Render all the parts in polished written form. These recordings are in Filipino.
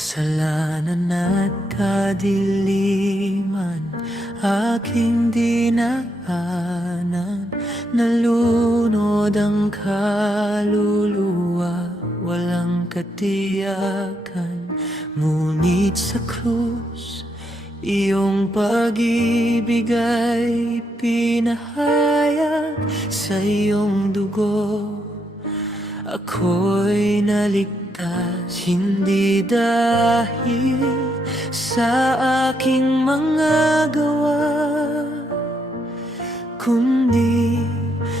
Kasalanan at kadiliman aking dinaanan. Nalunod ang kaluluwa, walang katiyakan. Ngunit sa krus, iyong pag-ibig ay pinahayag. Sa iyong dugo ako'y naligtas, hindi dahil sa aking mga gawa, kundi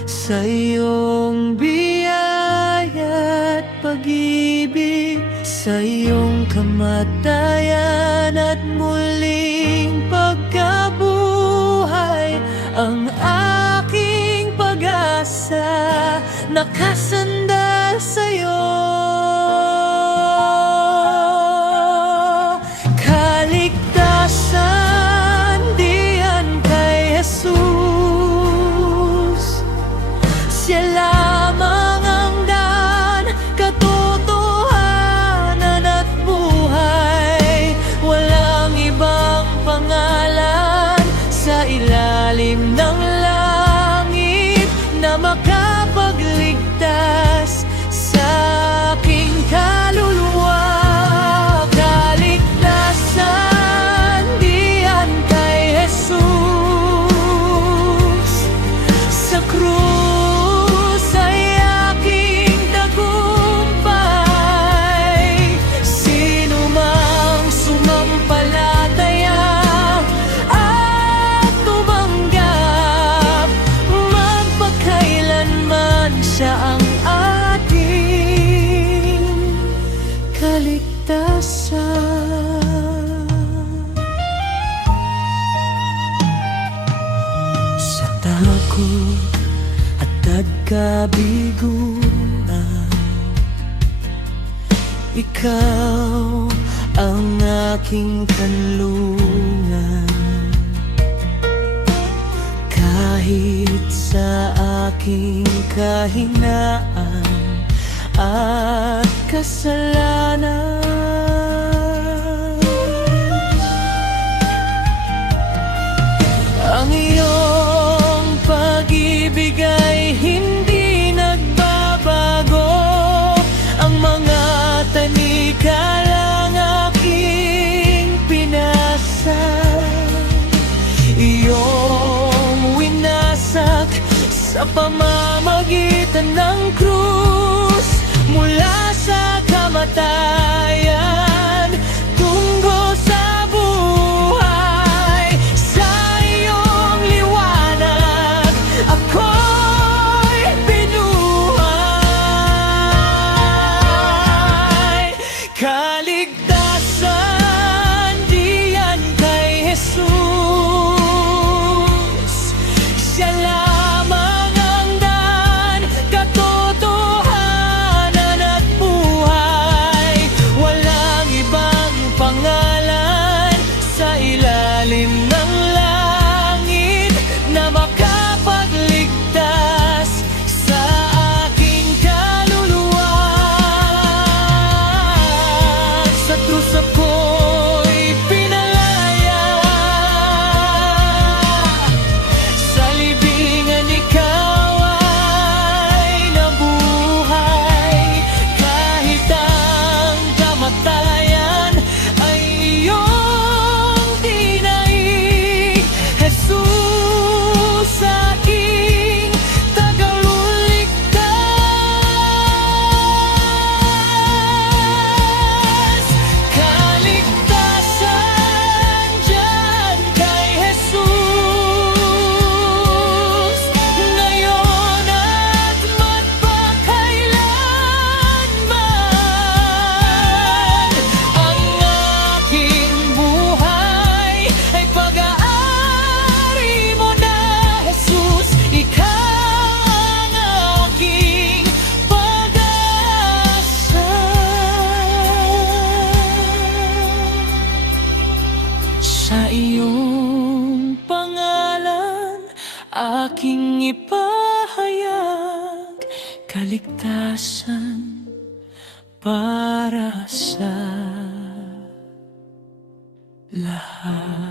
sa iyong biyaya at pag-ibig. Sa iyong kamatayan at muling pagkabuhay, ang aking pag-asa nakasandal sa'yo. Kaligtasan diyan kay Jesus, siya lamang ang daan, katotohanan at buhay. Walang ibang pangalan sa ilalim ng langit na makapagligtas sa aking kaluluwa. Kaligtasan diyan kay Jesus, sa krus ay aking tagumpay. Sino mang sumampalataya at tumanggap, magpakailanman siya ang ating kaligtasan. Sa takot at kabiguan, ikaw ang aking kanlungan. Kahit sa aking kahinaan at kasalanan, ang iyong pag-ibig ay hindi nagbabago. Ang mga tanikalang aking pinasa, iyong winasak sa pamamagitan ng krus. Mula sa kamatayan tungo sa buhay, sa iyong liwanag ako'y binuhay. Kaligtasan diyan kay Jesus, siya lamang ang daan, katotohanan at buhay. Walang ibang pangalan sa ilalim ng langit na makapagligtas sa aking kaluluwa. Sa krus ako'y pinalaya, sa libingan ikaw ay nabuhay. Kahit ang kamatayan ay iyong dinaig, Jesus aking tagaluligtas. Kaligtasan diyan kay Jesus, ngayon at magpakailanman. Ang aking buhay ay pag-aari mo na, Jesus. Ikaw ang aking pag-asa. Sa iyong pangalan aking ipahayag kaligtasan para sa lahat.